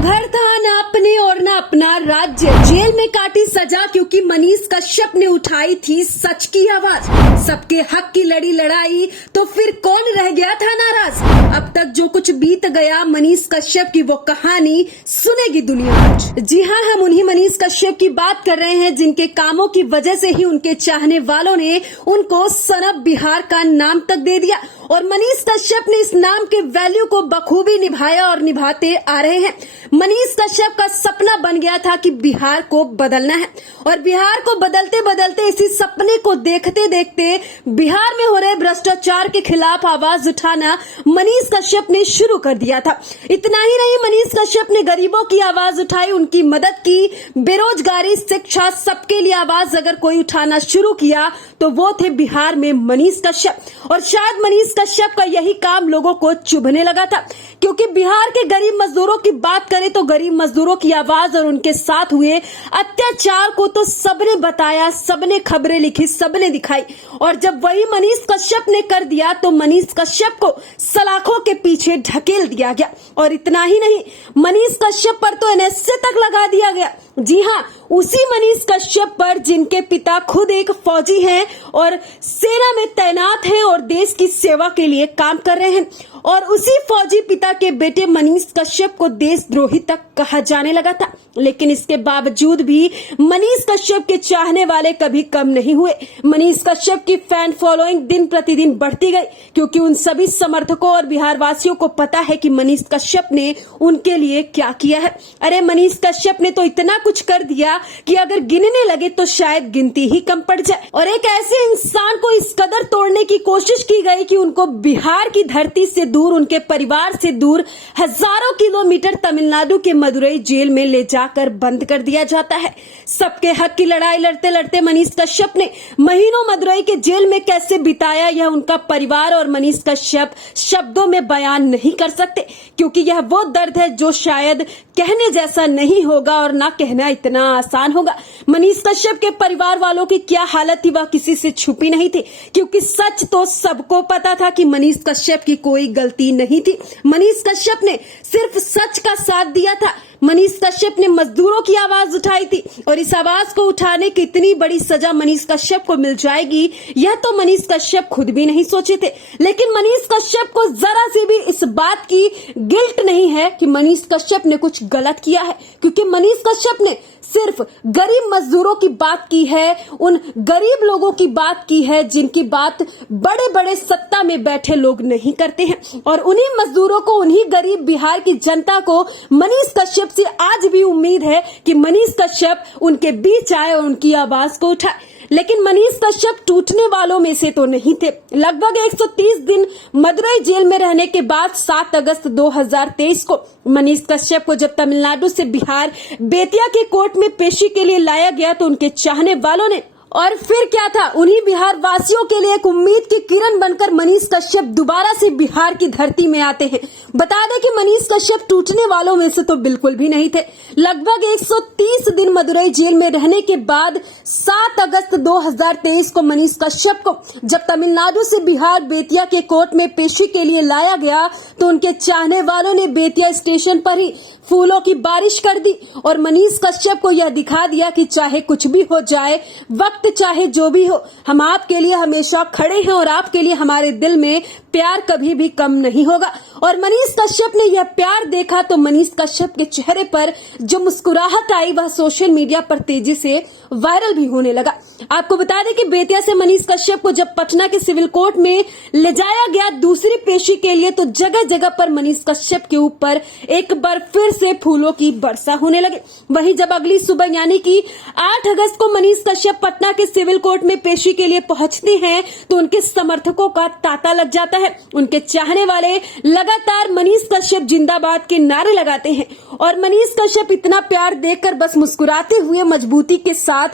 घर था न अपने और न अपना राज्य, जेल में काटी सजा क्योंकि मनीष कश्यप ने उठाई थी सच की आवाज। सबके हक की लड़ी लड़ाई, तो फिर कौन रह गया था नाराज। अब तक जो कुछ बीत गया, मनीष कश्यप की वो कहानी सुनेगी दुनिया आज। जी हाँ, हम उन्हीं मनीष कश्यप की बात कर रहे हैं जिनके कामों की वजह से ही उनके चाहने वालों ने उनको सन ऑफ बिहार का नाम तक दे दिया और मनीष कश्यप ने इस नाम के वैल्यू को बखूबी निभाया और निभाते आ रहे हैं। मनीष कश्यप का सपना बन गया था कि बिहार को बदलना है और बिहार को बदलते बदलते इसी सपने को देखते देखते बिहार में हो रहे भ्रष्टाचार के खिलाफ आवाज उठाना मनीष कश्यप ने शुरू कर दिया था। इतना ही नहीं, मनीष कश्यप ने गरीबों की आवाज उठाई, उनकी मदद की। बेरोजगारी, शिक्षा, सबके लिए आवाज अगर कोई उठाना शुरू किया तो वो थे बिहार में मनीष कश्यप। और शायद मनीष कश्यप का यही काम लोगों को चुभने लगा था, क्योंकि बिहार के गरीब मजदूरों की बात करें तो गरीब मजदूरों की आवाज और उनके साथ हुए अत्याचार को तो सबने बताया, सबने खबरें लिखी, सबने दिखाई। और जब वही मनीष कश्यप ने कर दिया तो मनीष कश्यप को सलाखों के पीछे ढकेल दिया गया। और इतना ही नहीं, मनीष कश्यप पर तो एनएसए तक लगा दिया गया। जी हाँ, उसी मनीष कश्यप पर जिनके पिता खुद एक फौजी हैं और सेना में तैनात हैं और देश की सेवा के लिए काम कर रहे हैं। और उसी फौजी पिता के बेटे मनीष कश्यप को देशद्रोही तक कहा जाने लगा था। लेकिन इसके बावजूद भी मनीष कश्यप के चाहने वाले कभी कम नहीं हुए। मनीष कश्यप की फैन फॉलोइंग दिन प्रतिदिन बढ़ती गई, क्योंकि उन सभी समर्थकों और बिहार वासियों को पता है कि मनीष कश्यप ने उनके लिए क्या किया है। अरे मनीष कश्यप ने तो इतना कुछ कर दिया कि अगर गिनने लगे तो शायद गिनती ही कम पड़ जाए। और एक ऐसे इंसान को इस कदर तोड़ने की कोशिश की गई कि उनको बिहार की धरती से दूर, उनके परिवार से दूर, हजारों किलोमीटर तमिलनाडु के मदुरई जेल में ले जाकर बंद कर दिया जाता है। सबके हक की लड़ाई लड़ते लड़ते मनीष कश्यप ने महीनों मदुरई के जेल में कैसे बिताया, यह उनका परिवार और मनीष कश्यप शब्दों में बयान नहीं कर सकते, क्योंकि यह वो दर्द है जो शायद कहने जैसा नहीं होगा और ना कहना इतना आसान होगा। मनीष कश्यप के परिवार वालों की क्या हालत थी वह किसी से छुपी नहीं थी, क्योंकि सच तो सबको पता था कि मनीष कश्यप की कोई गलती नहीं थी। मनीष कश्यप ने सिर्फ सच का साथ दिया था। मनीष कश्यप ने मजदूरों की आवाज उठाई थी और इस आवाज को उठाने की इतनी बड़ी सजा मनीष कश्यप को मिल जाएगी, यह तो मनीष कश्यप खुद भी नहीं सोचे थे। लेकिन मनीष कश्यप को जरा से भी इस बात की गिल्ट नहीं है कि मनीष कश्यप ने कुछ गलत किया है, क्योंकि मनीष कश्यप ने सिर्फ गरीब मजदूरों की बात की है, उन गरीब लोगों की बात की है जिनकी बात बड़े बड़े सत्ता में बैठे लोग नहीं करते हैं। और उन्हीं मजदूरों को, उन्हीं गरीब बिहार की जनता को मनीष कश्यप से आज भी उम्मीद है कि मनीष कश्यप उनके बीच आए और उनकी आवाज को उठाए। लेकिन मनीष कश्यप टूटने वालों में से तो नहीं थे। लगभग 130 दिन मदुरई जेल में रहने के बाद 7 अगस्त 2023 को मनीष कश्यप को जब तमिलनाडु से बिहार बेतिया के कोर्ट में पेशी के लिए लाया गया तो उनके चाहने वालों ने, और फिर क्या था, उन्हीं बिहार वासियों के लिए एक उम्मीद की किरण बनकर मनीष कश्यप दोबारा से बिहार की धरती में आते हैं। बता दें कि मनीष कश्यप टूटने वालों में से तो बिल्कुल भी नहीं थे। लगभग 130 दिन मदुरई जेल में रहने के बाद 7 अगस्त 2023 को मनीष कश्यप को जब तमिलनाडु से बिहार बेतिया के कोर्ट में पेशी के लिए लाया गया तो उनके चाहने वालों ने बेतिया स्टेशन पर ही फूलों की बारिश कर दी और मनीष कश्यप को यह दिखा दिया कि चाहे कुछ भी हो जाए, वक्त चाहे जो भी हो, हम आपके लिए हमेशा खड़े हैं और आपके लिए हमारे दिल में प्यार कभी भी कम नहीं होगा। और मनीष कश्यप ने यह प्यार देखा तो मनीष कश्यप के चेहरे पर जो मुस्कुराहट आई वह सोशल मीडिया पर तेजी से वायरल भी होने लगा। आपको बता दें कि बेतिया से मनीष कश्यप को जब पटना के सिविल कोर्ट में ले जाया गया दूसरी पेशी के लिए तो जगह जगह पर मनीष कश्यप के ऊपर एक बार फिर से फूलों की वर्षा होने लगे। वहीं जब अगली सुबह यानी कि 8 अगस्त को मनीष कश्यप पटना के सिविल कोर्ट में पेशी के लिए पहुंचते हैं तो उनके समर्थकों का तांता लग जाता है। उनके चाहने वाले लगातार मनीष कश्यप जिंदाबाद के नारे लगाते हैं और मनीष कश्यप इतना प्यार देखकर बस मुस्कुराते हुए मजबूती के साथ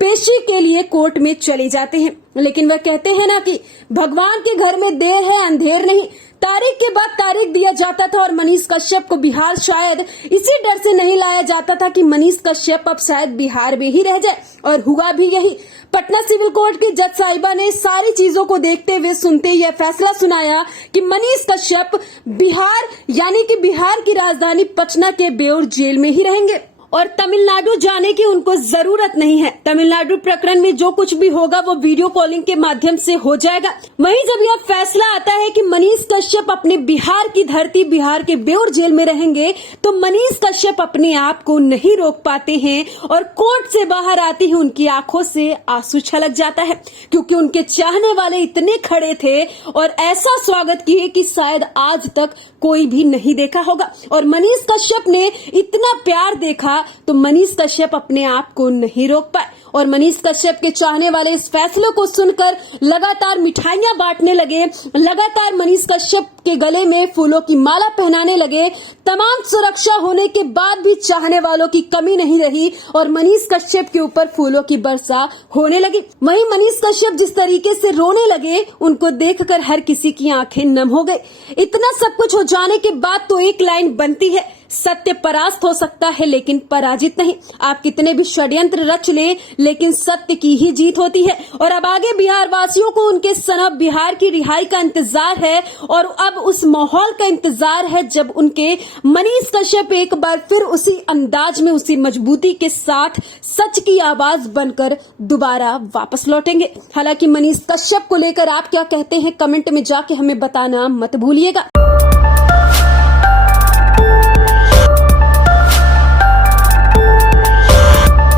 पेशी के लिए कोर्ट में चले जाते हैं। लेकिन वह कहते हैं ना कि भगवान के घर में देर है अंधेर नहीं, तारीख के बाद तारीख दिया जाता था और मनीष कश्यप को बिहार शायद इसी डर से नहीं लाया जाता था कि मनीष कश्यप अब शायद बिहार में ही रह जाए, और हुआ भी यही। पटना सिविल कोर्ट की जज साहिबा ने सारी चीजों को देखते हुए सुनते यह फैसला सुनाया कि मनीष कश्यप बिहार यानी कि बिहार की राजधानी पटना के बेउर जेल में ही रहेंगे और तमिलनाडु जाने की उनको जरूरत नहीं है। तमिलनाडु प्रकरण में जो कुछ भी होगा वो वीडियो कॉलिंग के माध्यम से हो जाएगा। वहीं जब यह फैसला आता है कि मनीष कश्यप अपने बिहार की धरती बिहार के बेउर जेल में रहेंगे, तो मनीष कश्यप अपने आप को नहीं रोक पाते हैं और कोर्ट से बाहर आते ही उनकी आंखों से आंसू छलक जाता है, क्योंकि उनके चाहने वाले इतने खड़े थे और ऐसा स्वागत किए कि शायद आज तक कोई भी नहीं देखा होगा। और मनीष कश्यप ने इतना प्यार देखा तो मनीष कश्यप अपने आप को नहीं रोक पाए और मनीष कश्यप के चाहने वाले इस फैसले को सुनकर लगातार मिठाइयां बांटने लगे, लगातार मनीष कश्यप के गले में फूलों की माला पहनाने लगे। तमाम सुरक्षा होने के बाद भी चाहने वालों की कमी नहीं रही और मनीष कश्यप के ऊपर फूलों की वर्षा होने लगी। वहीं मनीष कश्यप जिस तरीके से रोने लगे, उनको देखकर हर किसी की आंखें नम हो गई। इतना सब कुछ हो जाने के बाद तो एक लाइन बनती है, सत्य परास्त हो सकता है लेकिन पराजित नहीं। आप कितने भी षड्यंत्र रच लें, लेकिन सत्य की ही जीत होती है। और अब आगे बिहार वासियों को उनके सनब बिहार की रिहाई का इंतजार है और अब उस माहौल का इंतजार है जब उनके मनीष कश्यप एक बार फिर उसी अंदाज में, उसी मजबूती के साथ सच की आवाज बनकर दोबारा वापस लौटेंगे। हालांकि मनीष कश्यप को लेकर आप क्या कहते हैं, कमेंट में जाके हमें बताना मत भूलिएगा।